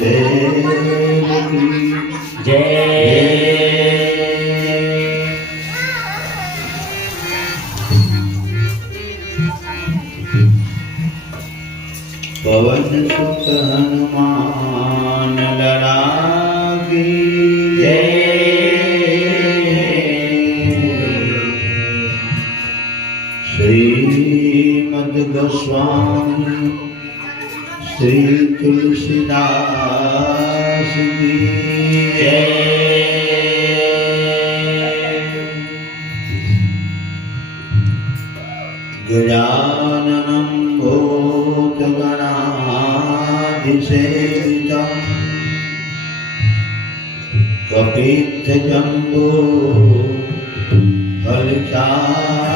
महादेव की जय। पवन सुत हनुमान लड़ा की श्रीमद् गोस्वामी श्री तुलसीदास की गजाननं भूतगणाधिसेवितं कपित्थजम्बो फलचारु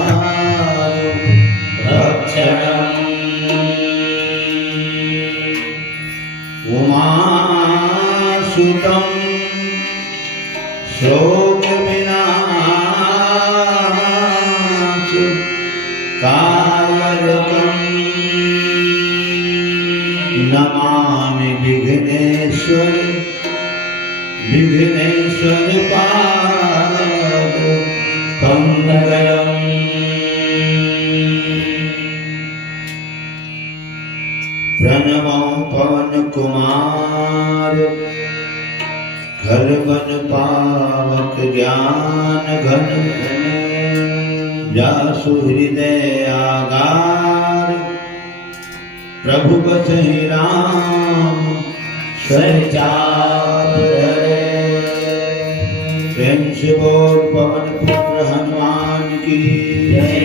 भक्षणम् उमासुतं शोकविनाश कायकम् नमामि विघ्नेश्वर विघ्नेश्वर पाद पंकजम्। प्रणमो पवन कुमार खलबन पावक ज्ञान घन जासु हृदय आगार प्रभु बसहि राम सहचार प्रेम से बोल पवन पुत्र हनुमान की जय।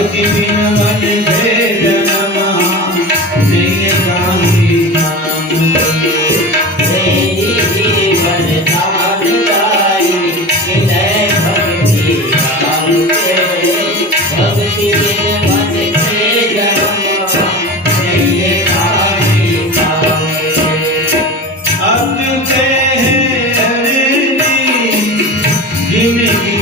भक्ति बिन मन भेद नहीं काही नाम तेरी जीवन दान गाई विनय भक्ति राम के भक्ति बिन मन भेद नहीं काही नाम अब ते जिंदगी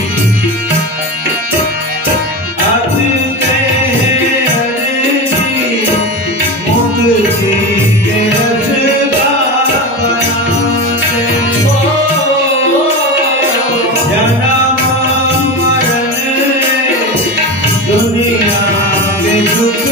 दुनिया के दुख दुनिया के दुख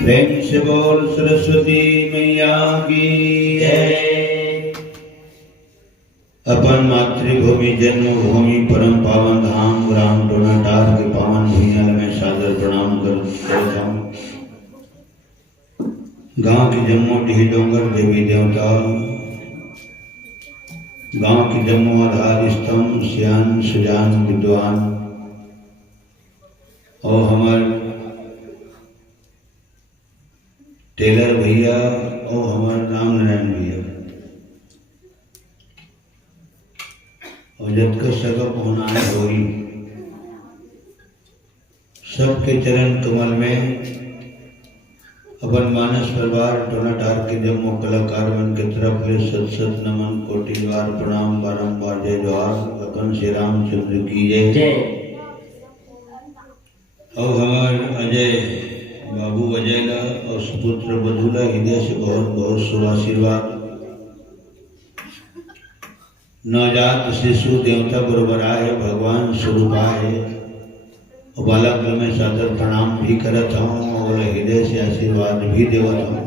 प्रेम से बोल सरस्वती मैया की जय। अपन मातृभूमि जन्मभूमि परम पावन धाम ग्राम डोनाटार के पावन भूमियाल में सादर प्रणाम करता हूँ। गांव की जम्मू ढी डोंगर देवी देवता, गांव की जम्मू आधार स्तंभ सियान सुजान विद्वान और हमारे टेलर भैया और हमारे राम नारायण भैया और जब का सगप होना है होई, सबके चरण कमल में अपन मानस परिवार टोनाटार के जम्मू कलाकार मन के तरफ ले सत सत नमन कोटि बार प्रणाम बारंबार जय जोहार। अपन श्री रामचंद्र की जय। और हमारे अजय बाबू अजयला और सुपुत्र बधुला हृदय से बहुत बहुत शुभ आशीर्वाद। नवजात शिशु देवता बरोबर आए, भगवान स्वरूप आए और बालक में सादर प्रणाम भी करत हूँ और हृदय से आशीर्वाद भी देवत हूँ।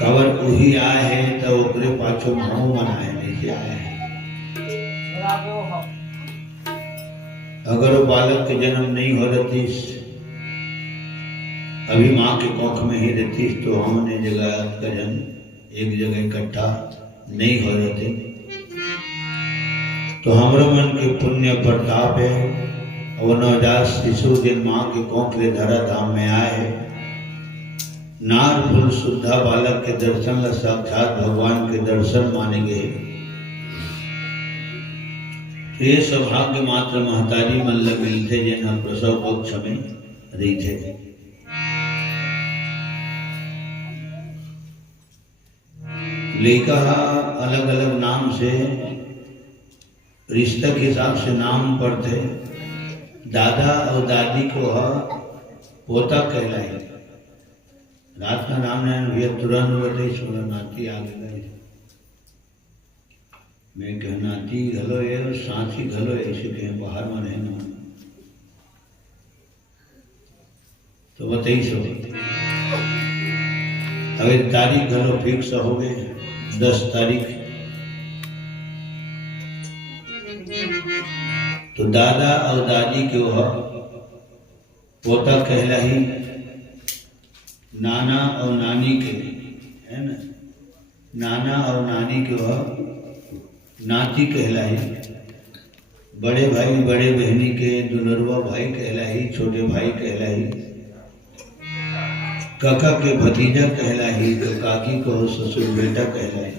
कवर वही आए हैं तो ओकरे पाछो भाव मनाए नीचे आए हैं। अगर वो बालक के जन्म नहीं हो रहती, अभी माँ के कोख में ही रहती, तो हमने जगह का जन्म एक जगह इकट्ठा नहीं हो रहते। तो हमारे मन के पुण्य प्रताप है और नवजात शिशु दिन माँ के कोख ले धरा धाम में आए। नार फूल शुद्धा बालक के दर्शन ला साक्षात भगवान के दर्शन माने गए। ये सौभाग्य मात्र महतारी मन ल मिलते जेना प्रसव पक्ष में रही थे। लेका अलग अलग नाम से रिश्ते के हिसाब से नाम पढ़ते। दादा और दादी को पोता कहलाए। रात का नाम ने भैया तुरंत बते सोना नाती आ गए। मैं कह नाती घलो है और सांची घलो ऐसे कहें बाहर में रहना तो बताई सो। अगर तारीख घलो फिक्स हो गए 10 तारीख तो दादा और दादी के वह पोता कहला ही, नाना और नानी के है ना, नाना और नानी के वह नाती कहलाई। बड़े भाई बड़े बहनी के दुलरवा भाई कहलाई, छोटे भाई कहलाई। काका के भतीजा कहलाई तो काकी को ससुर बेटा कहलाई।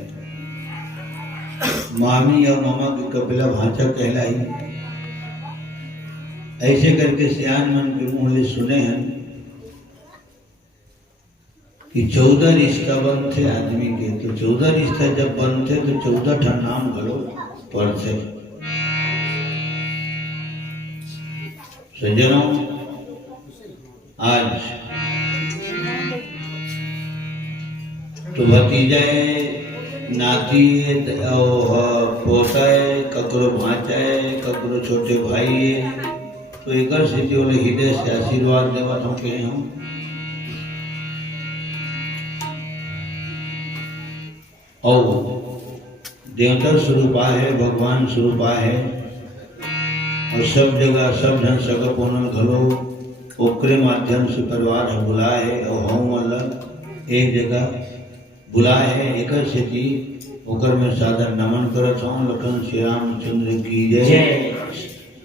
मामी और मामा के कपिला भांचा कहलाई। ऐसे करके सियान मन के मुँह ले सुने हैं कि 14 रिश्ता बनते आदमी के। तो 14 रिश्ता जब बनते तो 14 ठन नाम घलो पड़ते। सज्जनों, आज तो भतीजा नाती पोता है, ककरो भांचा है, ककरो छोटे भाई है। तो एक स्थिति वाले हृदय से आशीर्वाद देवा हम कहे हम और देवता स्वरूपा है, भगवान स्वरूपा है और सब जगह सब जन सगा पोनल घलो ओकरे माध्यम से परिवार है बुला है और हम अल्लाह एक जगह बुला है। एक स्थिति ओकर में सादर नमन करत हूँ। लखन श्री रामचंद्र की जय।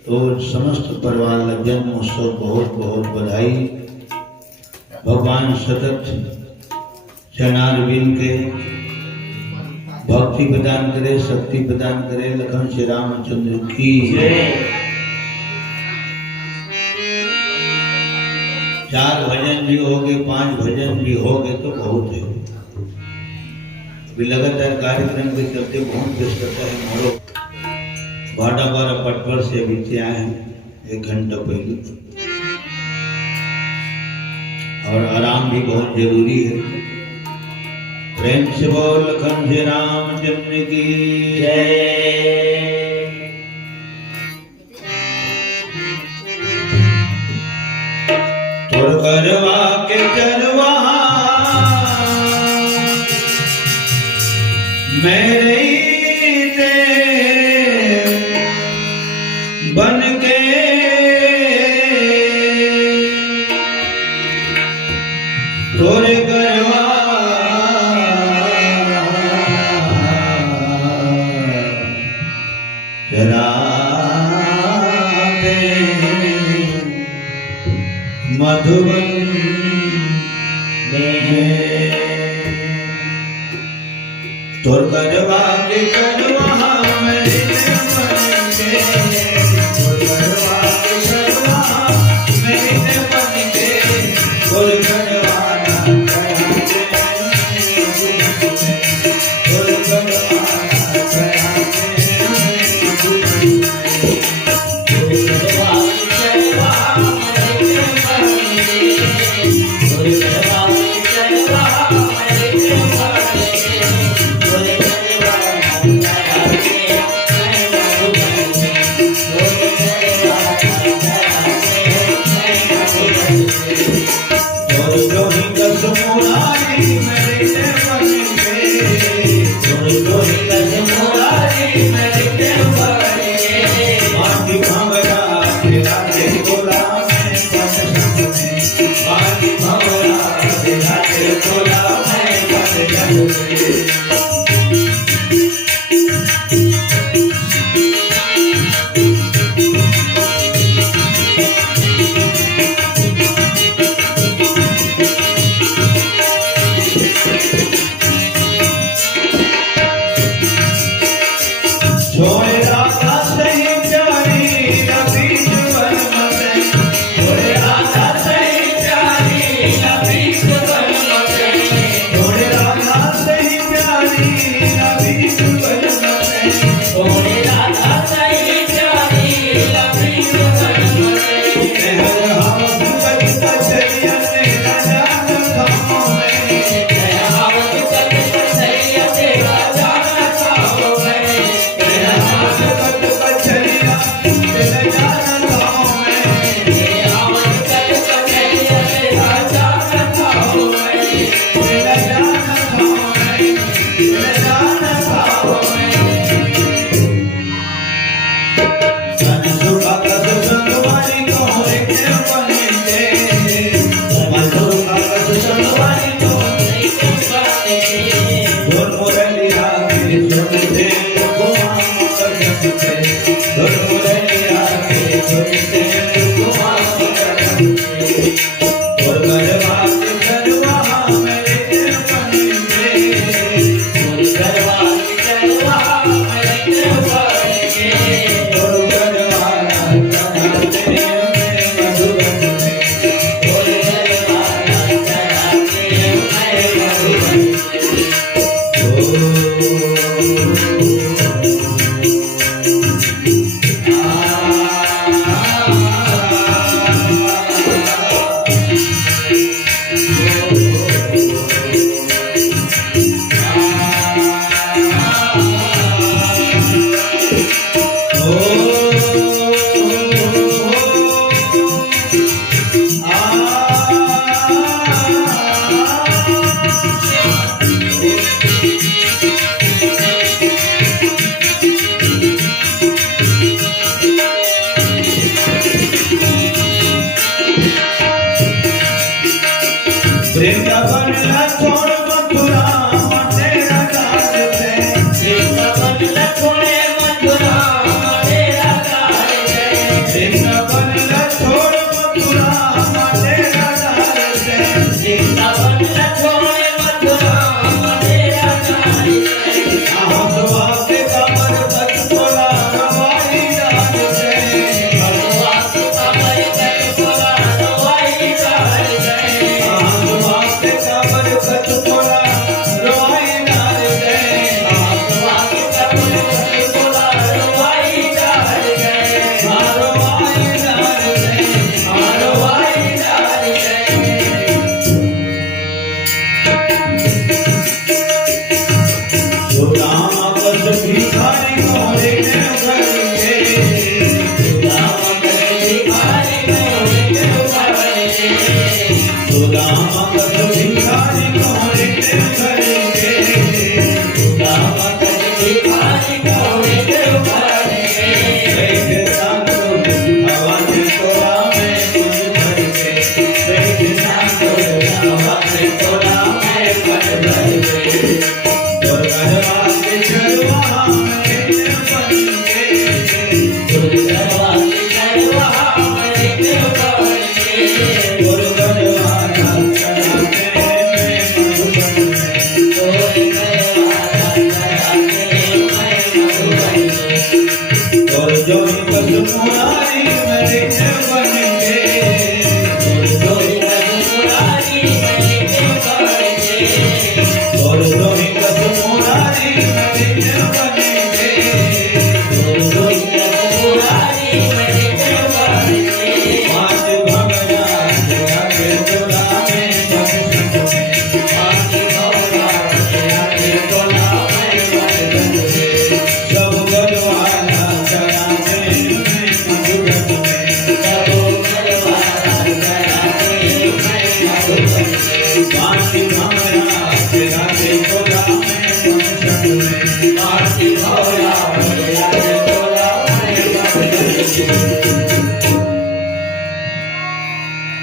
तो समस्त परिवार लग जन्म उत्सव बहुत बहुत बधाई। भगवान सतत चरणारविंद के भक्ति प्रदान करे, शक्ति प्रदान करे। लखन श्री रामचंद्र की जय। 4 भजन भी हो गए, 5 भजन भी हो गए तो बहुत है। अभी लगातार कार्यक्रम के चलते बहुत व्यस्तता है। मोरो 12 पटपर से अभी आए हैं 1 घंटा पहले और आराम भी बहुत जरूरी है। प्रेम से बोल लखन श्री रामचंद्र की जय। तोर करवा के चरवा मेरे बन के तोरे करवा चरा दे मधुबन में। तोर करवा के करवा मेरे बन के, तोर करवा के करवा मेरे बन के, तोर करवा Thank you. वृंदावन ला छोड़ मथुरा तेरा दास है वृंदावन ला छोड़े मथुरा तेरा दास है वृंदावन ला छोड़ मथुरा तेरा दास है वृंदावन ला छोड़े मथुरा तेरा दास है भगवा के कमर तक तोला रवाई दास है भगवा के कमर तक तोला रवाई दास है भगवा के कमर तक तोला रवाई दास है भगवा के कमर तक तोला रवाई दास है रवाई दास है रवाई दास है भिखारी मोरे के भरे भिखारी मोरे के भरे भिखारी मोरे के भरे भिखारी मोरे के भरे आवाज तोरा में मन भर के आवाज तोरा में मन भर के और घरवा के चलवा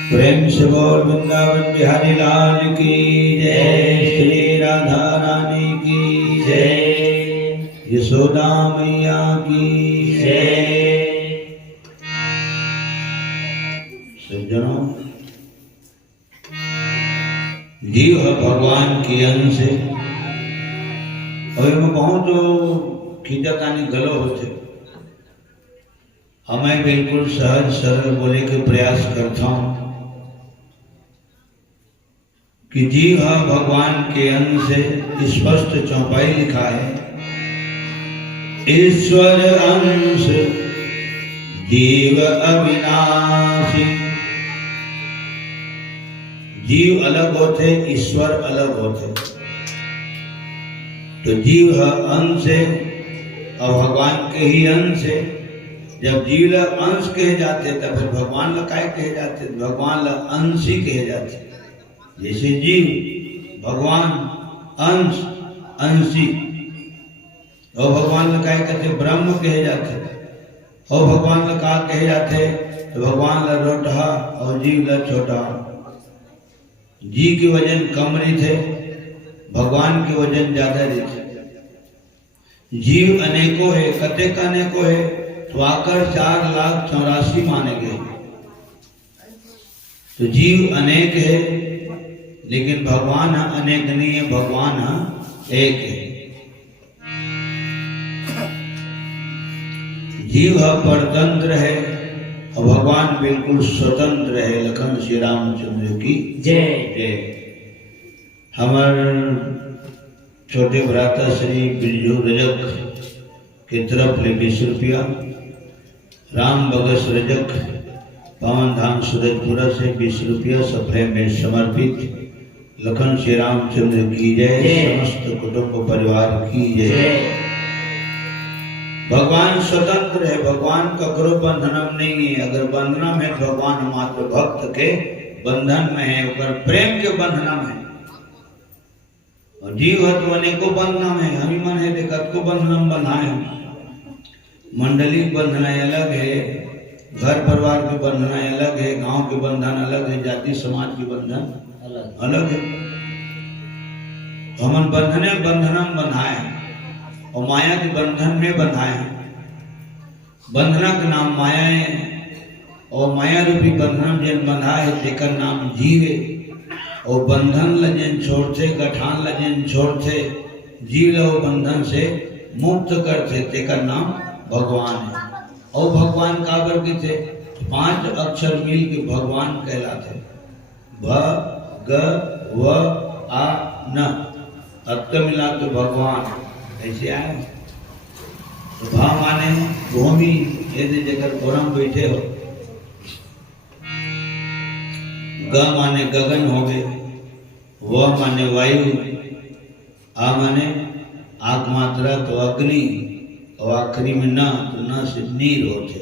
प्रेम से बोल वृंदावन बिहारी लाल की जय श्री राधा रानी की जय यशोदा मैया की जय। सज्जनों, जीव है भगवान की अंश है। अगर मैं कहूँ तो खींचतानी गलो होते हमें बिल्कुल सहज सरल बोले के प्रयास करता हूँ कि जीव भगवान के अंश से स्पष्ट चौपाई लिखा है, ईश्वर अंश जीव अविनाशी। जीव अलग होते, ईश्वर अलग होते। तो जीव अंश है और भगवान के ही अंश है। जब जीव अंश कहे जाते तब फिर भगवान ला काय कहे जाते, भगवान ला अंश ही कहे जाते। जैसे जीव भगवान अंश अंशी और भगवान ला काय कहते, ब्रह्म कहे जाते। और भगवान ला का कहे जाते, तो भगवान ला रोटा और जीव ला छोटा। जीव के वजन कम नहीं थे, भगवान के वजन ज्यादा नहीं थे। जीव अनेकों है, कतेक अनेकों है, तो आकर 4,84,000 माने गए। तो जीव अनेक है लेकिन भगवान अनेक नहीं है, भगवान एक है। जीव परतंत्र है और भगवान बिल्कुल स्वतंत्र है। लखन श्री रामचंद्र की जय जय। हमारे छोटे भ्राता श्री बिरजू रजक की तरफ ले 20 रुपया, राम बगस रजक पावन धाम सूरजपुरा से 20 रुपया सफे में समर्पित। लखन श्री रामचंद्र की जय, समस्त कुटुंब परिवार की जय। भगवान स्वतंत्र है, भगवान का करो बंधनम नहीं है। अगर बंधनम है भगवान मात्र भक्त के बंधन में है, अगर प्रेम के बंधनम है। और जीव तो अनेकों बंधनम है, हम मन है जगत को बंधनम बनाए। मंडली बंधन अलग है घर परिवार के बंधन अलग है, गांव के बंधन अलग है, जाति समाज के बंधन अलग है। हमन बंधने बंधनम बंधाए और माया के बंधन में बंधाए। बंधना का नाम माया है और माया रूपी बंधनम जिन बंधा है तेकर नाम जीव है। और बंधन लजन छोड़ते, गठान लजन छोड़ते, जीव लो बंधन से मुक्त करते तेकर नाम भगवान है। और भगवान काबर के थे? 5 अक्षर मिल के भगवान कहलाते। भ ग व आ न, अत्त मिला के भगवान ऐसे आए। तो भा माने भूमि, यदि जगह गोरम बैठे हो। ग माने गगन हो गए, व माने वायु, आ माने आग मात्रा तो अग्नि, और आखिरी में न तो न से नीर होते।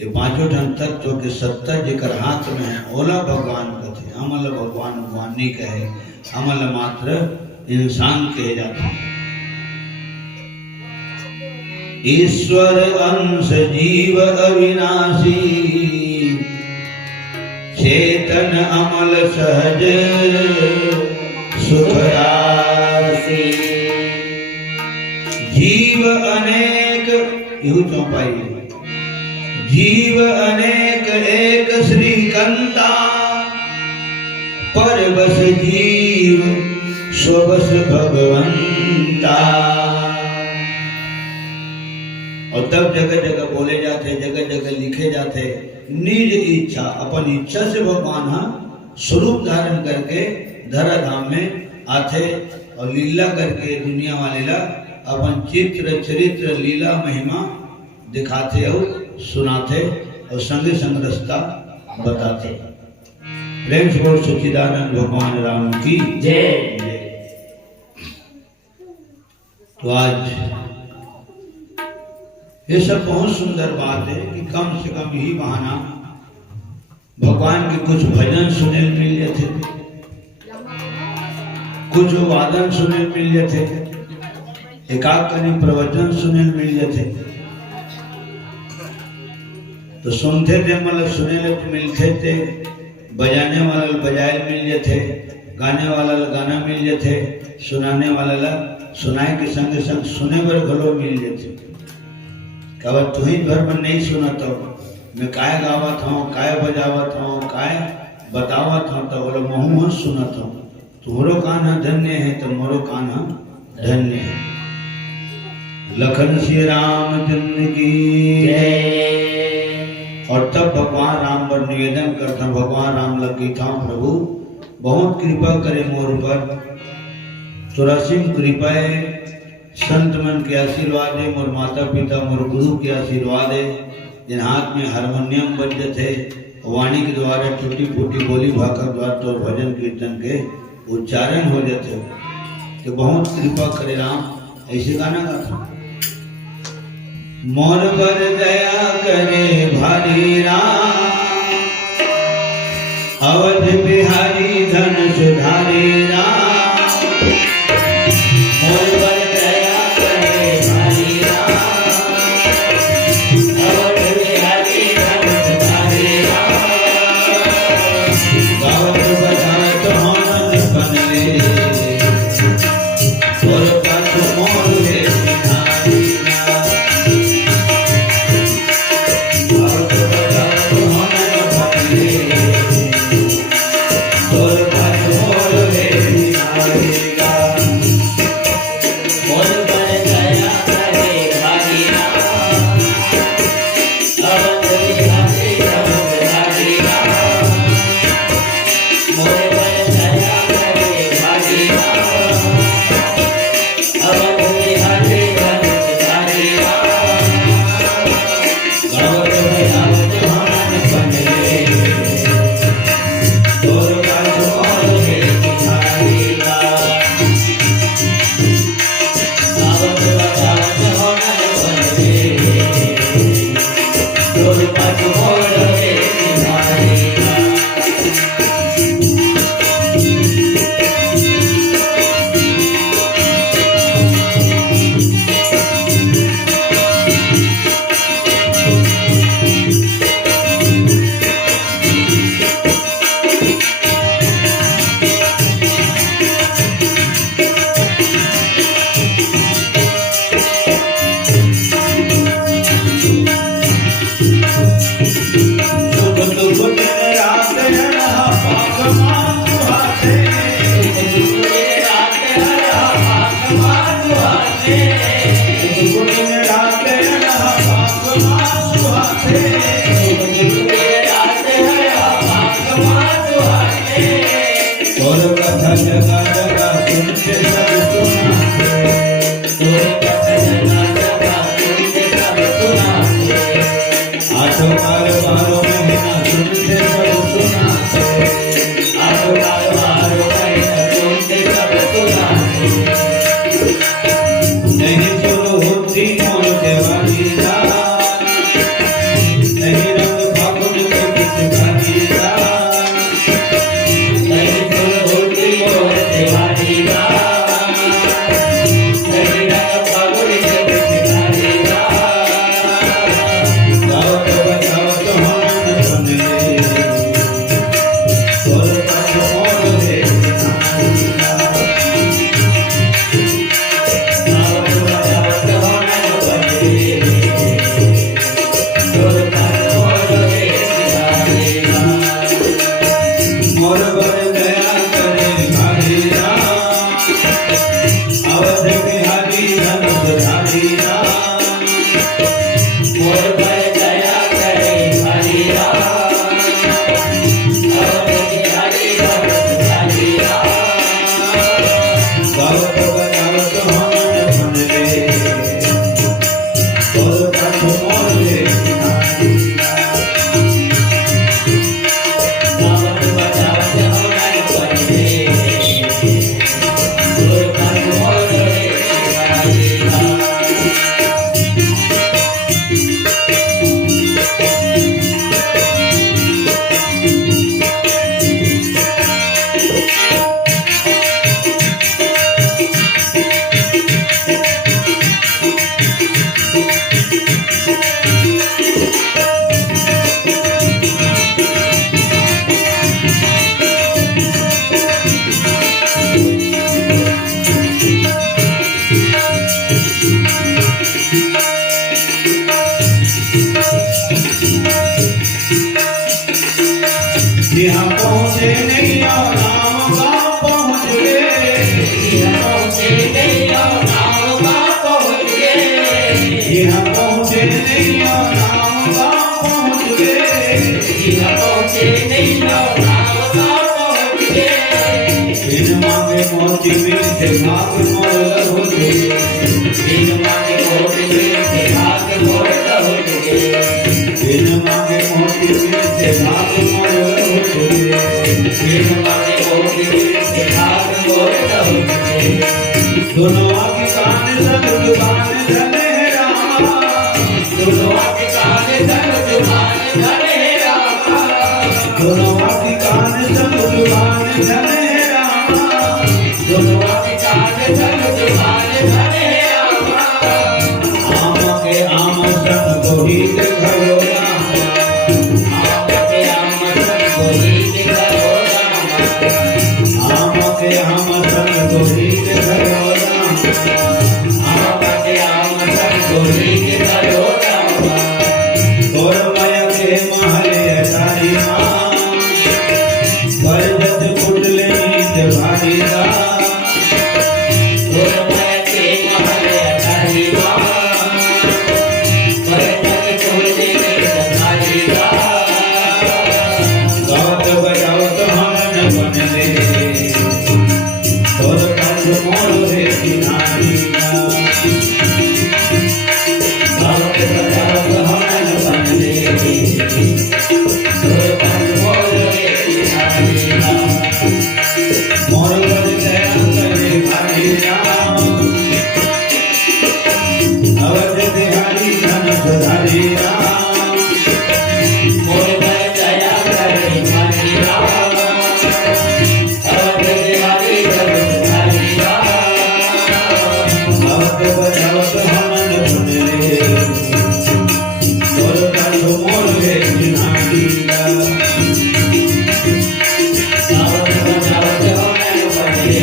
ये 5 ठन तत्व के सत्ता जेकर हाथ में है ओला भगवान कथे। हमल भगवान भगवान नहीं कहे, हमल मात्र इंसान कहे जाते हैं। ईश्वर अंश जीव अविनाशी, चेतन अमल सहज सुख राशि। जीव अनेक, यू चौपाई, जीव अनेक एक श्रीकंता, पर बस जीव स्वबस भगवंता। और तब जगह जगह बोले जाते, जगह जगह लिखे जाते, निज इच्छा, अपन इच्छा से भगवान स्वरूप धारण करके धरा धाम में आते और लीला करके दुनिया वाले ला अपन चित्र चरित्र लीला महिमा दिखाते और सुनाते और संगे संग रास्ता बताते। प्रेम से बोल सच्चिदानंद भगवान राम की जय। तो आज ये सब बहुत सुंदर बात है कि कम से कम ही बहाना भगवान के कुछ भजन सुने मिल जाते, कुछ वादन सुने मिल जाते, एकाक कनी प्रवचन सुने मिल जाते। तो सुनते थे मतलब सुने लग मिलते थे, बजाने वाला बजाए मिल जाते, गाने वाला गाना मिल जाते, सुनाने वाला सुनाए के संग संग सुने पर घलो मिल जाते। कब तू ही घर में नहीं सुना तो मैं काय गावत हूँ, काय बजावत हूँ, काय बतावत हूँ, तो बोलो महू हंस सुनत हूँ। तुम्हारो कान धन्य है, तुम्हारो कान धन्य है। लखन श्री रामचंद्र की जय। और तब भगवान राम पर निवेदन करता, भगवान राम लगी था प्रभु बहुत कृपा करे मोर पर, तुरसिम कृपा है। संत मन के आशीर्वाद है, मोर माता पिता मोर गुरु के आशीर्वाद है, जिन हाथ में हारमोनियम बजत है, वाणी के द्वारा टूटी फूटी बोली भाखा द्वारा तो भजन कीर्तन के उच्चारण हो जाते। तो बहुत कृपा करे राम, ऐसे गाना गाता। मोर पर दया करे भारी राम, अवध बिहारी धन सुधारे राम। मोर पर दया करे भारी राम, अवध बिहारी धन सुधारे राम। गावत बजावत हमन बनले, तोर पथ मोर ले सिधारी राम। गावत बजावत यहाँ पहुँचे नहीं और नाम गाँव पहुँच गए, यहाँ पहुँचे नहीं और नाम गाँव पहुँच गए, यहाँ पहुँचे नहीं और नाम गाँव पहुँच गए, यहाँ पहुँचे नहीं और नाम गाँव पहुँच गए। बिन मांगे मोती मिलते भाग मोर हो गए, बिन मांगे मोती मिलते भाग मोर हो गए, बिन मांगे मोती मिलते भाग मोर हो गए, बिन मांगे मोती मिलते भाग मोर हो गए। दोनों आँखें कान सब जुबान धने है रामा, दोनों आँखें कान सब जुबान धने है रामा, दोनों आँखें कान सब जुबान धने है रामा, दोनों आँखें कान सब जुबान धने है रामा। आम के आम सब गोरी के घरो रामा, आम के आम सब गोरी के घरो रामा, आम के आम सब गोरी के घरो रामा, आम के आम सब गोरी के घरो रामा। और माया के महले अटारी माँ, बरदत कुटले नीत भारी दा, और मैं के महल अटारी माँ, बरतन कुटले नीत भारी दा, गावत बजावत हमन बनले, और कंठ मोर रे किनारी दा, गावत बजावत हमन बनले, और कंठ मोर रे किनारी दा। मोर बर दया करे भारी राम, अवध बिहारी धन सुधारी राम, मोर पर दया करे हरि राम, अवध बिहारी धन हरि राम। गावत बजावत हमन बनले, और कंठ मोर रे किनारी दा, गावत बजावत हमन बनले,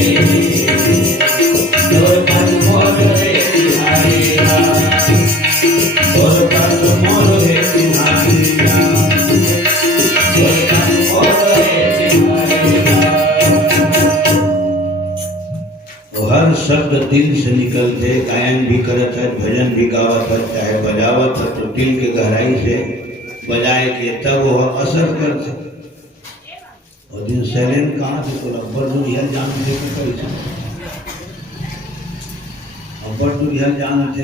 और कंठ मोर रे बिहारी राम, और कंठ मोर रे किनारी दा। और कंठ मोर रे बिहारी राम। तो हर शब्द दिल से निकलते, गायन भी करत है, भजन भी गावत है, चाहे बजावत है तो दिल के गहराई से बजाए के तब वह असर करते। और दिन सैलेंट कहाँ थे तो अब्बर तो यह जानते थे कैसे, अब्बर तो यह जानते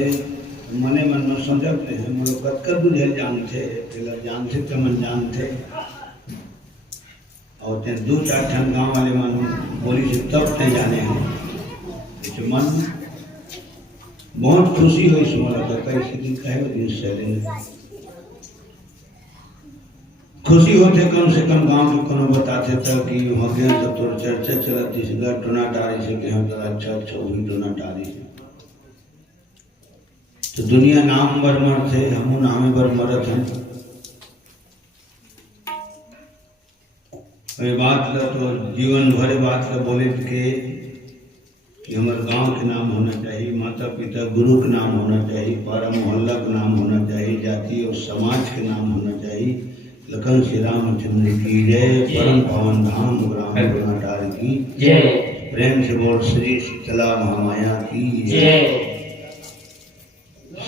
मने मन में समझते हैं, मतलब कतकर तो यह जानते तेला जानते तो मन जानते। और ते दो चार ठन गाँव वाले मन बोली से तब ते जाने हैं, तो मन बहुत खुशी हुई सुना तो कैसे दिन कहे दिन सैलेंट खुशी होते, कम से कम गांव के कोनो बताते था कि वहाँ गए तो तोर चर्चा चलती है टोना टारी से कि हम तो अच्छा वही टोना टारी से। तो दुनिया नाम बर मर थे, हमू नामे बर मरत हैं। बात ला तो जीवन भर बात ला बोले के कि हमारे गांव के नाम होना चाहिए, माता पिता गुरु के नाम होना चाहिए, पारा मोहल्ला का नाम होना चाहिए, जाति और समाज के नाम होना चाहिए। लखन श्री रामचंद्र की जय, परम पावन धाम ग्राम टोनाटार की जय। प्रेम से बोल श्री शीतला महामाया की जय।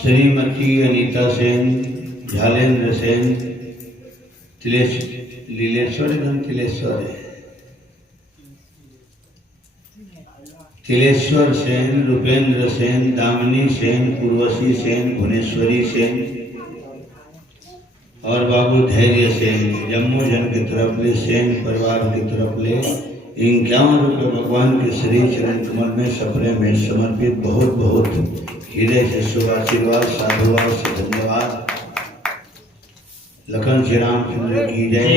श्रीमती अनीता सेन, झालेंद्र सेन, लीलेश्वर धन तिलेश्वर सेन, रूपेंद्र सेन, दामिनी सेन, उर्वशी सेन, भुवनेश्वरी सेन और बाबू धैर्य सेन, जम्मू जन की तरफ ले सेन परिवार की तरफ ले 51 रुपये भगवान के श्री चरण कमल में सपने में समर्पित बहुत बहुत हृदय से शुभ आशीर्वाद साधुवाद से धन्यवाद। लखन श्री रामचंद्र की जय।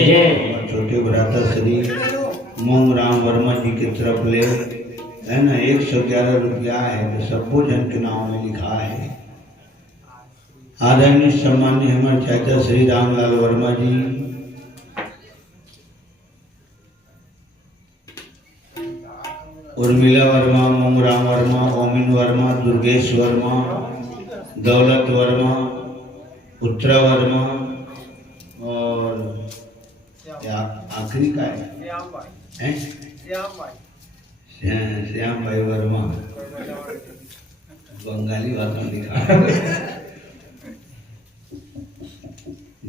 और छोटे भ्राता श्री मोम राम वर्मा जी की तरफ ले है ना 111 रुपया है, तो सबको जन के नाम में लिखा है। आदरणीय सम्मान्य हमारे चाचा श्री रामलाल वर्मा जी, उर्मिला वर्मा, मोमराम वर्मा, ओमिन वर्मा, दुर्गेश वर्मा, दौलत वर्मा, उत्तरा वर्मा और आखिरी का है श्याम भाई वर्मा बंगाली भाषा में लिखा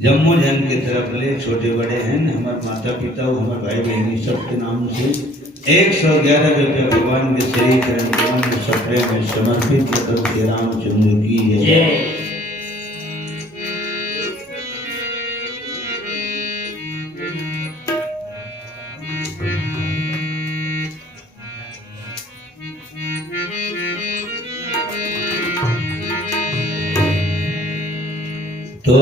जम्मू जन की तरफ ले छोटे बड़े हैं हमारे माता पिता हमारे भाई बहनी सबके नाम से 111 रुपये भगवान के श्री चरण कमल में सपने में समर्पित कर श्री रामचंद्र की जय। तो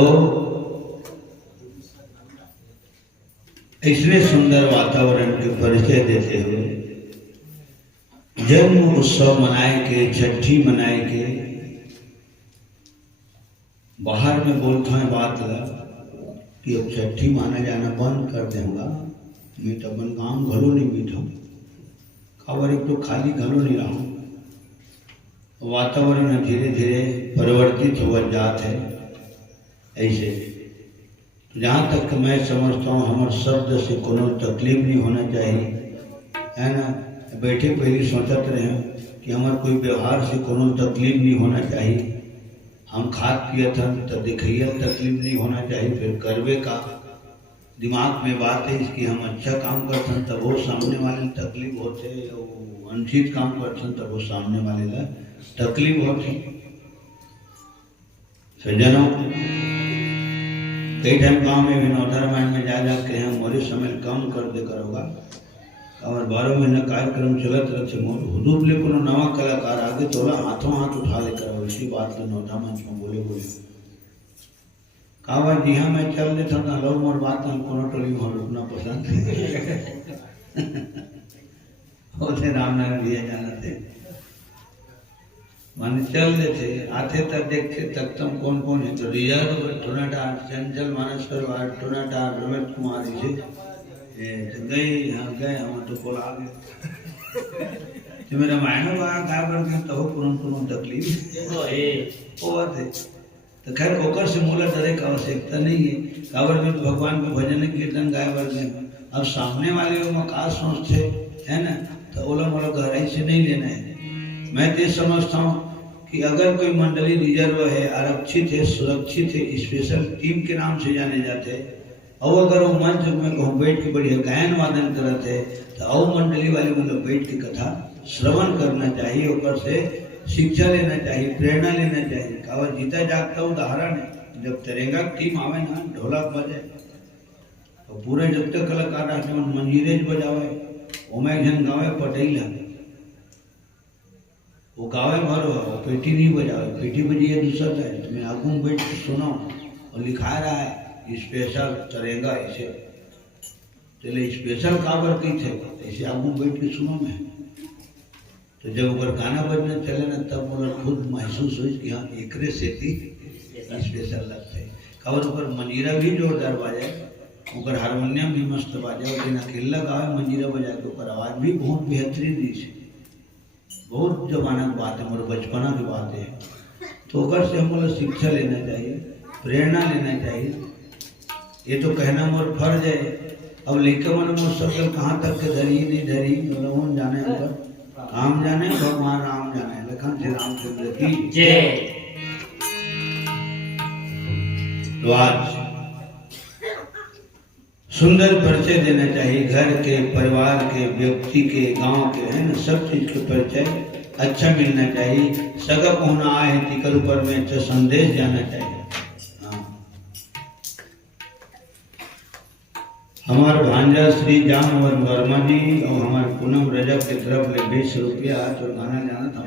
इसने सुंदर वातावरण के परिचय देते हुए जन्म उत्सव मनाए के छठी मनाए के बाहर में बोलता है बात लगा कि अब छठी माना जाना बंद कर देगा मैं तो अपन काम घलो नहीं बीठा खबर एक तो खाली घलो नहीं रहा वातावरण धीरे धीरे परिवर्तित हुआ जात है ऐसे जहाँ तक मैं समझता हूँ हमारे शब्द से कोनो तकलीफ नहीं होना चाहिए है ना बैठे पहले सोचते रहे कि हमारे कोई व्यवहार से कोनो तकलीफ नहीं होना चाहिए हम खाद पिए थे तो देखिए तकलीफ नहीं होना चाहिए फिर करवे का दिमाग में बात है इसकी हम अच्छा काम करते हैं तब वो सामने वाले तकलीफ होते अनुचित काम करते हैं तब वो सामने वाले का तकलीफ होती सज्जनों कई टाइम गाँव में भी नौधा रामायण में जा के हैं मोरे समय कम कर दे करोगा और 12 महीना कार्यक्रम चलत रहते मोर हुदूर ले कोनो नवा कलाकार आगे तोला हाथों हाथ उठा ले करो इसी बात को नौधा मंच में बोले कहा जी हाँ मैं चल लेता था लो मोर बात हम कोनो टोली में रुकना पसंद होते रामनारायण दिया जाना थे मान चल लेते आते तक देखते तक तुम कौन कौन है तो रिजर्व टोनाटार चंचल मानसवर वार टोनाटार रमेश कुमार जी तो गए यहाँ गए हम तो कोल आ गए तो मेरा मायनो वहाँ गाय बन गया तो हो पुरन तकलीफ वो बात है तो खैर ओकर से मोला डरे का आवश्यकता नहीं है काबर में भगवान के भजन कीर्तन गाय बन गए अब सामने वाले लोग का सोचते है ना तो ओला मोला गहराई से नहीं लेना है मैं तो समझता हूँ कि अगर कोई मंडली रिजर्व है आरक्षित है सुरक्षित है स्पेशल टीम के नाम से जाने जाते हैं और अगर वो मंच में कहूँ बैठ के बढ़िया गायन वादन करते हैं तो और मंडली वाले मतलब बैठ के कथा श्रवण करना चाहिए ऊपर से शिक्षा लेना चाहिए प्रेरणा लेना चाहिए कावर जीता जागता उदाहरण है जब तिरंगा टीम आवे ना ढोलक बजे तो पूरे जब तक कलाकार आते मंजीरेज बजावे ओमे जन गावे पटेला वो गावे भर पेटी नहीं बजावे पेटी बजी है दूसरा है तुम्हें आगू में बैठ के सुनो और लिखा रहा है स्पेशल करेगा ऐसे चले स्पेशल काबर की थे ऐसे आगू बैठ के सुनो मैं तो जब ऊपर गाना बजने चले ना तब मुझे खुद महसूस हुई कि हाँ एकरे से थी स्पेशल लगते काबर ऊपर मंजीरा भी जोरदार बाजे ऊपर हारमोनियम भी मस्त बाजे और अकेला गावे मंजीरा बजा के ऊपर आवाज भी बहुत बेहतरीन दी से बहुत जमाना की बात है मेरे बचपना की बात है तो अगर से हम शिक्षा लेना चाहिए प्रेरणा लेना चाहिए ये तो कहना मोर फर्ज है अब लेकर मन मोर सब कहाँ तक के धरी नहीं धरी उन जाने अगर काम जाने भगवान राम जाने लखन श्री रामचंद्र की जय। तो आज सुंदर परिचय देना चाहिए घर के परिवार के व्यक्ति के गांव के है ना सब चीज के परिचय अच्छा मिलना चाहिए सगा पहुना आए टिकल पर में अच्छा संदेश जाना चाहिए। हाँ। हमारे भांजा श्री जानवर वर्मा जी और हमारे पूनम रजक की तरफ ले 20 रुपया तो गाना जाना था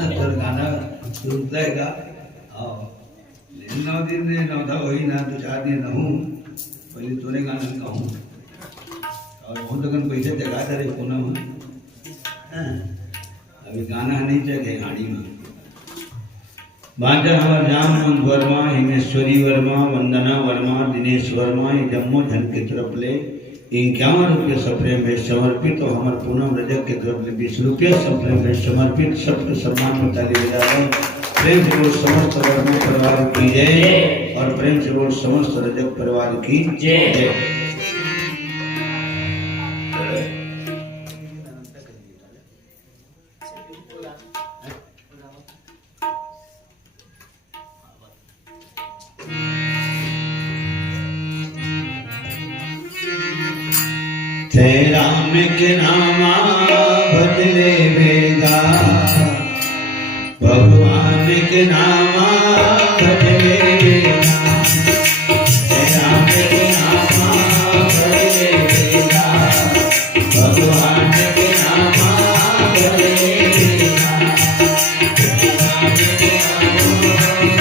तो गाना रुकेगा नौ दिन ने नौ था वही ना 2-4 दिन रहूँ पहले तोरे गाना कहूँ और बहुत तक पैसे जगा दे पूनम अभी गाना नहीं चाहिए गाड़ी में भांजा हमारे जामवंत वर्मा हिमेश्वरी वर्मा वंदना वर्मा दिनेश वर्मा ये जम्मू झन की तरफ ले 51 रुपये सप्रे में समर्पित और हमारे पूनम रजक की तरफ ले 20 रुपये सप्रे में समर्पित सबके सम्मान में ताली बजा रहे प्रेम से बोल समस्त वर्मा परिवार की जय और प्रेम से बोल समस्त रजक परिवार की जय। जय राम के नामा बदले बेगा, भगवान के नामा बदले बेगा। जय राम के नामा बदले बेगा, भगवान के नामा बदले बेगा। जय राम के नामा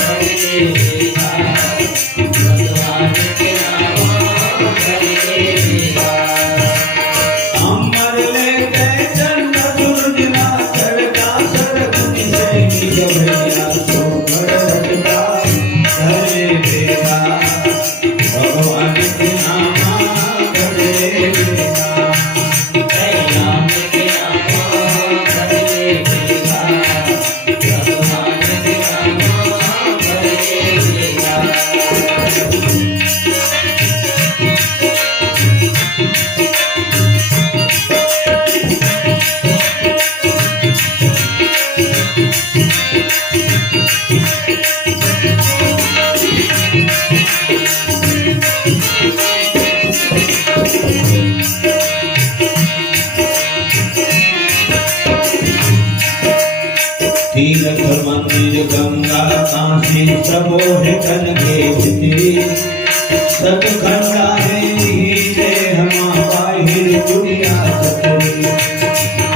बदले बेगा, भगवान के नामा बदले बेगा। अमर लेके चंद सूरज ना चढ़ता सड़क से निकलया तो भरता चले बेगा, भगवान के नामा बदले बेगा। जय राम के नामा बदले बेगा, भगवान के नामा बदले बेगा। तीर्थ मंदिर गंगा काशी सबो है तन के भितरी, सतखंडा है नीचे हमा बाहिर दुनिया सतरी।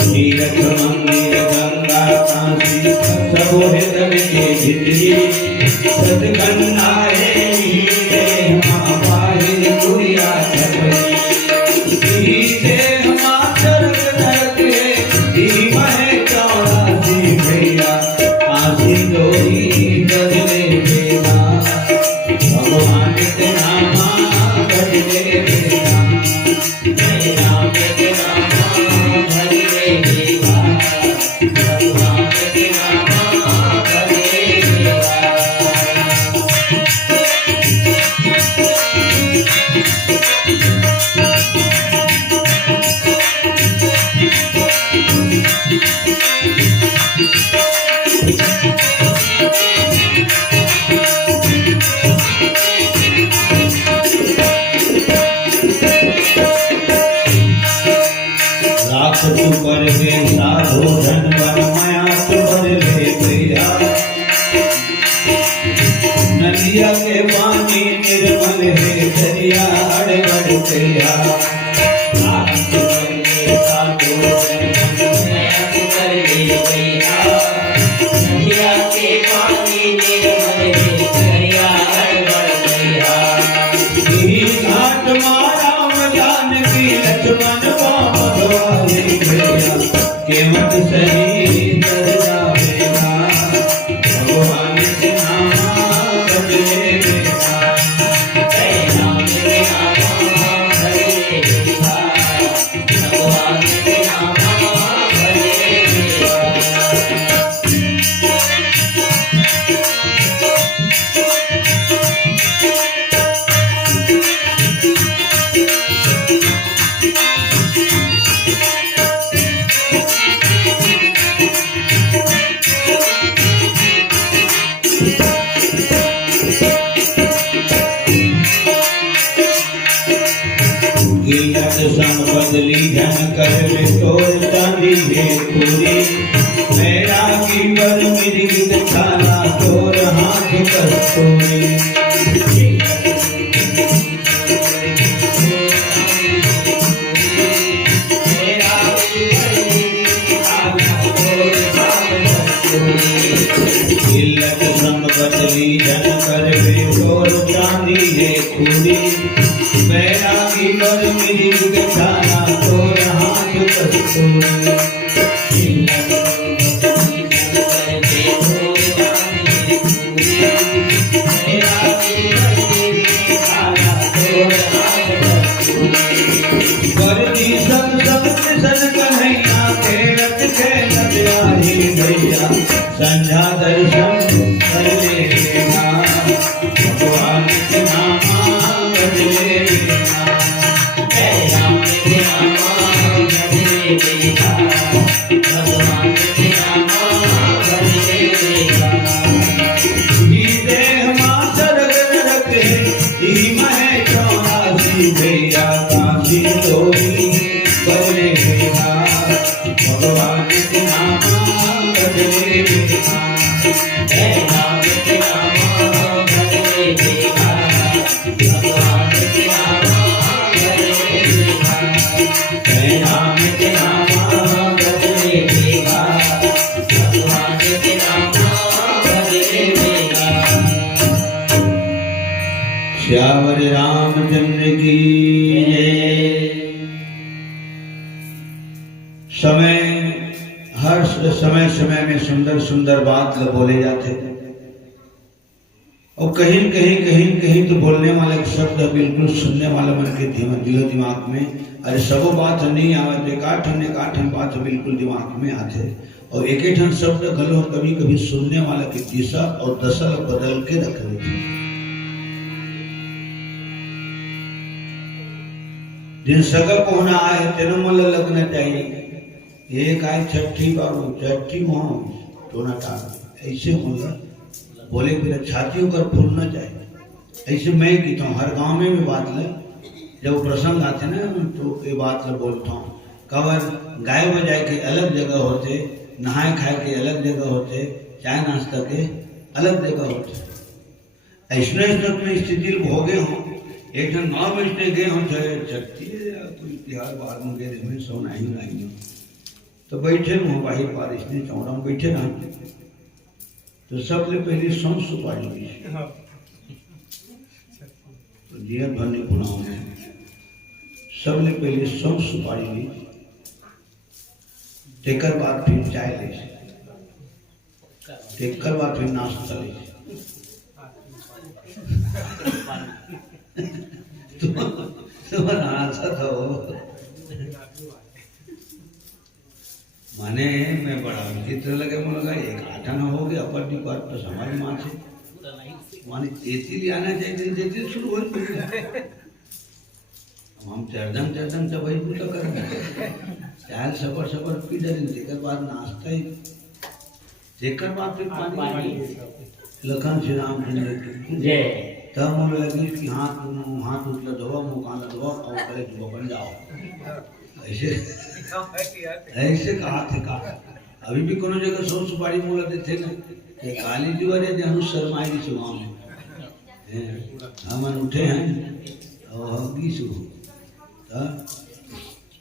तीर्थ मंदिर गंगा काशी सबो है तन के भितरी, सतखंडा है नीचे हमा बाहिर दुनिया सतरी। नीचे हमा चरक नरक है धीमा है चौरासी भैया, आशी डोरी बदले बेगा, भगवान के नामा बदले बेगा। जय राम के नामा बदले बेगा, भगवान के नामा बदले बेगा। लाख तू पर के साधो धन बन माया तू बदले भैया, नदिया के पानी निर्मल है दरिया अड़बड़ भैया। लाख तू पर के साधो धन बन माया तू बदले भैया, नदिया के पानी निर्मल है दरिया अड़बड़ भैया। घाट मारा जान की लक्ष्मण भैया, केवट सही तर जाएगा, भगवान के नामा बदले बेगा। जय राम के नामा बदले बेगा, भगवान के नामा बदले बेगा। सम बदली धन कर तोर चांदी है पूरी, मेरा की बर मिर्ग खाना तोर हाथ कस्तूरी। इल्लत सम बदली धन कर तोर चांदी है पूरी, मेरा की बर मिर्ग खाना तोर हाथ कस्तूरी। वर्दी सब सब सन कन्हैया खेलत खेलत आई भैया, संध्या दर्शन नामा भजले बिना, जय राम के नामा भजले बिना, भगवान के नामा भजले बिना। ई देह मातर रखे ई महे 84 भैया काशी तोरी भजले बिना, भगवान के नामा भजले बिना। जय राम के नामा भजले बिना, भगवान के नामा भजले बिना। जय राम के नामा भजले बिना, भगवान के नामा भजले बिना। श्यावर रामचंद्र की जय। समय हर समय समय में सुंदर सुंदर बात बोले जाते हैं और कहीं तो बोलने वाले शब्द बिल्कुल सुनने वाले मन के दिलो दिमाग में अरे सब बात नहीं आवे, एकाठन बात बिल्कुल दिमाग में आते और एक शब्द गलो कभी कभी सुनने वाला की दिशा और दशा बदल के रख लेते। जिन सगा कोना आए तेनो मन लगना चाहिए। एक आए छठी बाबू छठी मोह टोना टार ऐसे बोला बोले फिर छाती होकर फूलना चाहिए। ऐसे मैं कहता हूँ हर गांव में भी बात ले जब प्रसंग आते ना तो ये बात ले बोलता हूँ। कवर गाय बजाए के अलग जगह होते, नहाए खाए के अलग जगह होते, चाय नाश्ता के अलग जगह होते। ऐसा में स्थिति भोगे हों एक 9 बजने गए हम छठी कोई त्योहार बाहर में गए में सोना ही नहीं तो बैठे वहाँ बाहर पार इसने चौड़ा में बैठे ना तो सबले पहले सौंफ सुपारी ली तो लिया ध्वनि गुनाहों में सबले पहले सौंफ सुपारी ली, तेकर बाद फिर चाय ली, तेकर बाद फिर नाश्ता ली। माने मैं बड़ा विचित्र लगे मुझे लगा एक आटा न हो गया अपर बात तो हमारी माँ से माने तेती ले आना चाहिए तेती शुरू हो हम चरदम तो वही पूछा करेंगे चाय सबर पी जाए तेकर बाद नाश्ता ही तेकर बाद फिर पानी लखन श्री राम जय तब मुझे लगी कि हाथ उठला दबा मुँह कान दबा और पहले जुआ बन जाओ ऐसे कहा थे कहा अभी भी कोनो जगह सौ सुपारी मोला देते ना कि काली जुआरे जहाँ शर्माई दी सुबह में हम उठे हैं और हगी सु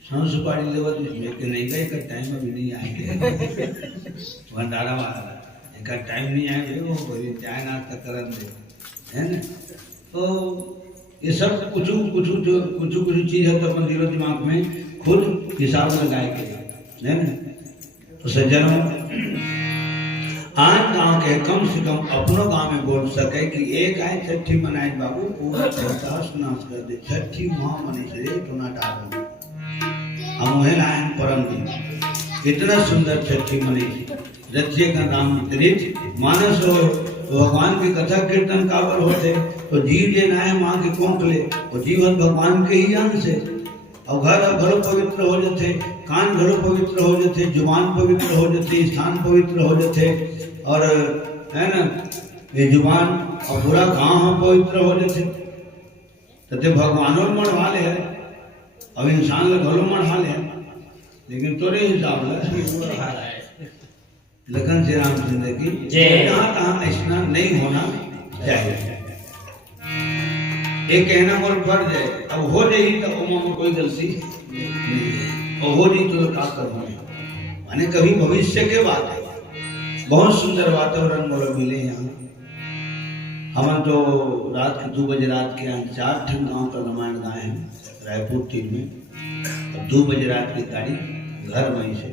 सौ सुपारी लेवा लेके नहीं गए एक टाइम अभी नहीं आएंगे भंडारा वाला एक टाइम नहीं आएंगे वो बोली चाय नाश्ता करन दे है ना। तो ये सब कुछ चीज है तो अपन दिलो दिमाग में खुद हिसाब लगाए के है ना। तो सज्जनों आन गांव के कम से कम अपनों गांव में बोल सके कि एक आए छठी मनाए बाबू पूरा प्रकाश नाश कर दे छठी वहां मने से टोना टार हम वह लाए परम दिन इतना सुंदर छठी मनी रज्य का नाम त्रिज मानस हो तो भगवान की कथा कीर्तन काबर होते तो जीव जे नाय माँ के कोंक ले तो जीवन भगवान के ही अंश है और घर घरों पवित्र हो जाते, कान घरों पवित्र हो जाते, जुबान पवित्र हो जाते, स्थान पवित्र हो जाते और है ना ये जुबान और पूरा गांव पवित्र हो जाते तथे भगवानों मण वाले है अब इंसान लोग घरों मण हाल है लेकिन तोरे हिसाब लखन श्री रामचंद्र की जहाँ तहाँ ऐसा नहीं होना चाहिए। एक कहना मोर फर्ज है अब हो जाए तो ओमा में कोई गलती नहीं और हो नहीं तो क्या करना माने कभी भविष्य के बात है। बहुत सुंदर वातावरण मोर मिले यहाँ हम तो रात के 2 बजे रात के यहाँ 4 ठन गाँव का रामायण गाए हैं रायपुर तीन में। अब 2 बजे रात की गाड़ी घर वहीं से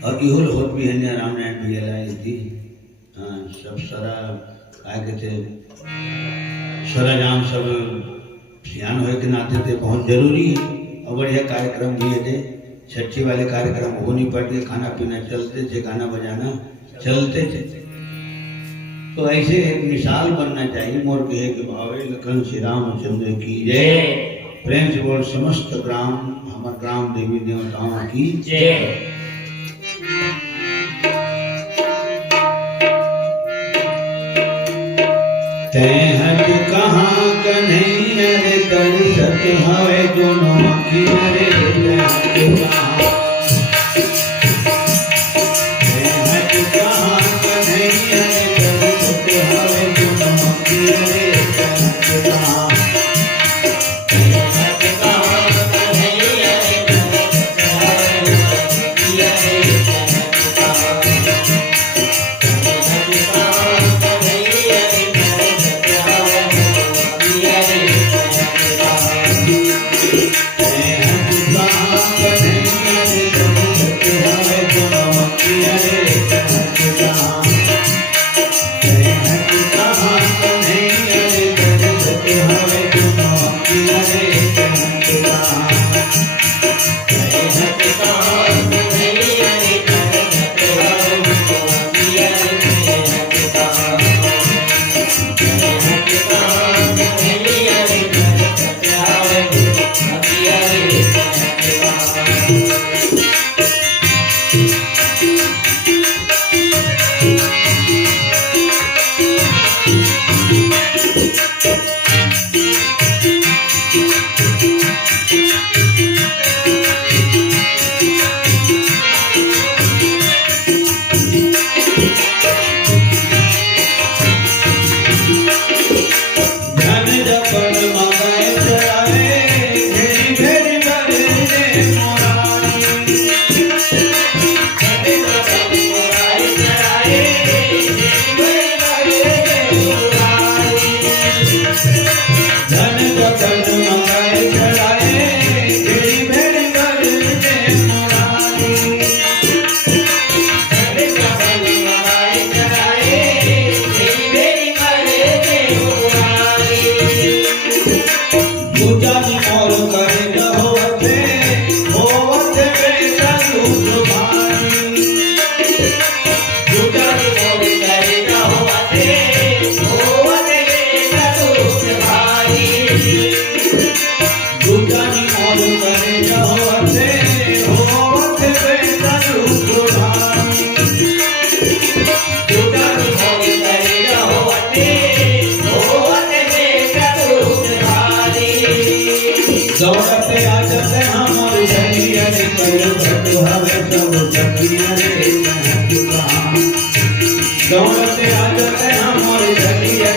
और इहुल होत भी है रामनारायण भैया लाई थी सब सारा आए के थे सरंजाम सब सियान हो के नाते थे बहुत जरूरी है और बढ़िया कार्यक्रम भी थे। छठी वाले कार्यक्रम हो नहीं पड़ गए, खाना पीना चलते थे, गाना बजाना चलते थे। तो तो ऐसे एक मिसाल बनना चाहिए। मोर कहे के भावे लखन श्री रामचंद्र की जय। प्रेम से बोल समस्त ग्राम हमारे ग्राम देवी देवताओं की जय। तहत कहाँ कन्हैया रे दर्शत हवे दोनों अखियाँ रे तहत कहाँ कन्हैया रे दर्शत हवे दोनों अखियाँ रे तहत कहाँ दौड़ते आजते हमारे सैया रे दौड़ते आजते हमारे सैया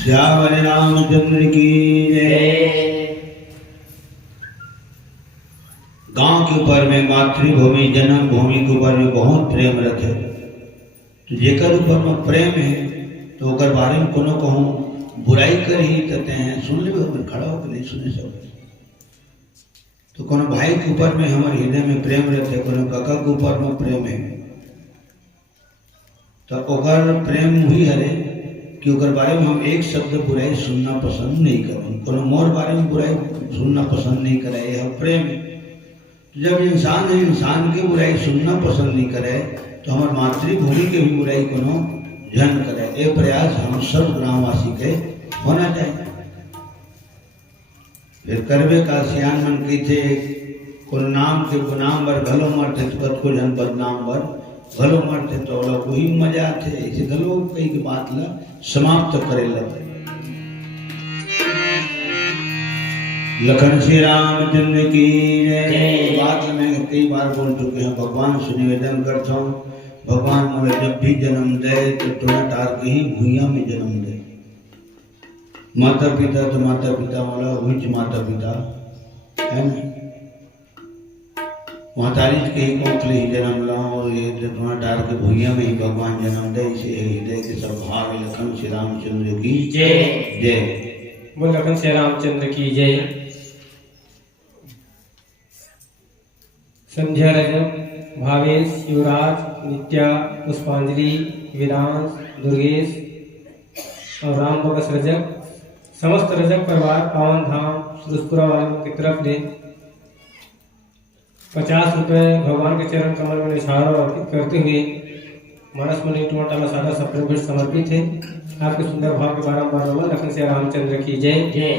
श्याम रामचंद्र की जय। गांव के ऊपर में मातृभूमि जन्म भूमि के ऊपर में बहुत प्रेम रखे। तो जेकर ऊपर में प्रेम है तो ओकर बारे में कोनो कहूँ बुराई कर ही कहते हैं। सुन ले खड़ा होकर नहीं सुने सब। तो कोनो भाई के ऊपर में हमारे हृदय में प्रेम रहते, कोनो काका के ऊपर में प्रेम है तो ओकर प्रेम हुई हरे कि ओकर बारे में हम एक शब्द बुराई सुनना पसंद नहीं करें। कोनो मोर बारे में बुराई सुनना पसंद नहीं करे, यह प्रेम है। तो जब इंसान है इंसान की बुराई सुनना पसंद नहीं करे तो हमारे मातृभूमि के भी बुराई कोनो जन करे। ये प्रयास हम सब ग्रामवासी के होना चाहिए। फिर करवे का सियान मन की थे को नाम के गुनाम बर घलो मरते पद को जन बदनाम बर घलो मरते तो लोग वही मजा थे। इसे घलो कई की बात ला समाप्त करे लगे। लखन श्री रामचंद्र की जय। बात मैं कई बार बोल चुके हैं, भगवान से निवेदन करता हूँ भगवान मुझे जब भी जन्म दे तो टोना टार के ही भूया में जन्म दे। माता पिता तो माता पिता वाला उच्च माता पिता है ना, महतारी के ही कोखले ही जन्म लाओ और ये टोना टार के भूया में ही भगवान जन्म दे। इसे हृदय के सब भाव लखन श्री रामचंद्र की जय जय। बोल लखन श्री रामचंद्र की जय। संध्या रजक, भावेश, युवराज, नित्या, पुष्पांजलि, विरांश, दुर्गेश और राम बगस रजक, समस्त रजक परिवार पावन धाम सुरसपुरा वालों की तरफ से 50 रुपये भगवान के चरण कमल में निछावर अर्पित करते हुए मानस मुनि टोटा में सादा सप्रेम भेंट समर्पित है। आपके सुंदर भाव के बारंबार नमन। लखन श्री रामचंद्र की जय जय।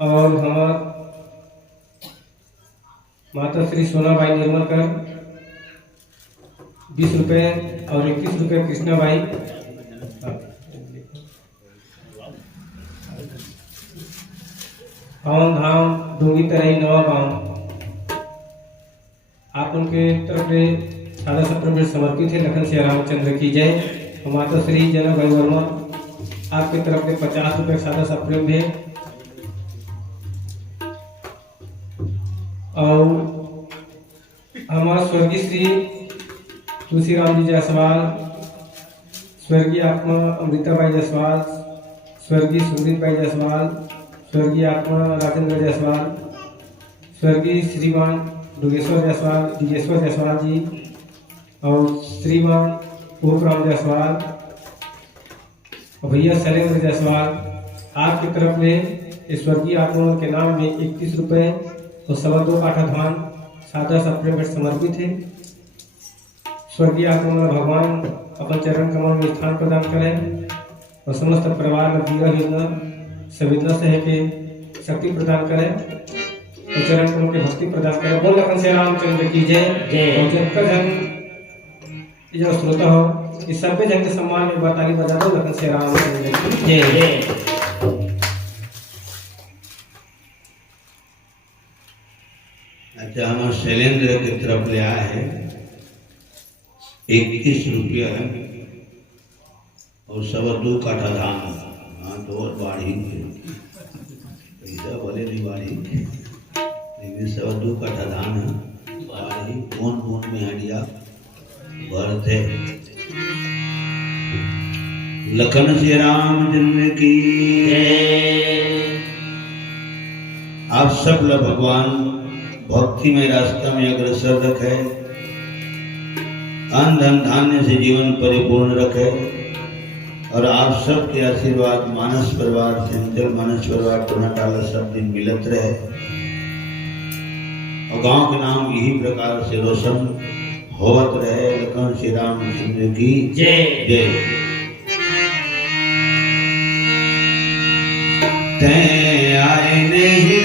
और हमार माता श्री सोनाबाई निर्मलकर 20 रुपये और 21 रुपये कृष्णाबाई पावन धाम डूंगी तराई नवा गांव आप उनके तरफ से सादा सप्रेम भेंट समर्पित है। लखन श्री रामचंद्र की जय। और माता श्री जनक भाई वर्मा आपके तरफ से 50 रुपये सादा सप्रेम भेंट और हमारे स्वर्गीय श्री तुलसीराम जी जायसवाल, स्वर्गीय आत्मा अमृताबाई जायसवाल, स्वर्गीय सुमृत भाई जायसवाल, स्वर्गीय आत्मा राजेंद्र जायसवाल, स्वर्गीय श्रीमान दुगेश्वर जायसवाल, दिगेश्वर जायसवाल जी और श्रीमान पूर्वराम जायसवाल और भैया शैलेंद्र जायसवाल आपकी तरफ में स्वर्गीय आत्मा के नाम में 31 रुपये और 2.25 काठा धान सादा सप्रेम भेंट समर्पित है। स्वर्गीय आत्मा भगवान अपन चरण कमल में स्थान प्रदान करें और समस्त परिवार में दीर्घ योजना संवेदना से है के शक्ति प्रदान करें और चरण कमल की भक्ति प्रदान करें। बोल लखन श्री रामचंद्र की जय जय। और जब का जन जो श्रोता हो इस सभ्य जन के सम्मान में बताली बजा दो। लखन श्री रामचंद्र की जय जय। अच्छा, हमारे शैलेंद्र की तरफ ले आया है 21 रुपया है और 2.25 काठा धान। हाँ तो और बाढ़ी पैसा भले नहीं बाढ़ी लेकिन 2.25 काठा धान है। बाढ़ी बूंद बूंद में हडिया भरते। लखन श्री रामचंद्र की आप सब लोग भगवान भक्ति में रास्ता में अग्रसर रखे, अन्न धन धान्य से जीवन परिपूर्ण रखे और आप सबके आशीर्वाद मानस परिवार चंचल मानस परिवार टोनाटाला सब दिन मिलत रहे और गांव के नाम यही प्रकार से रोशन होवत रहे। लखन श्री रामचंद्र की जय जय। ते आए नहीं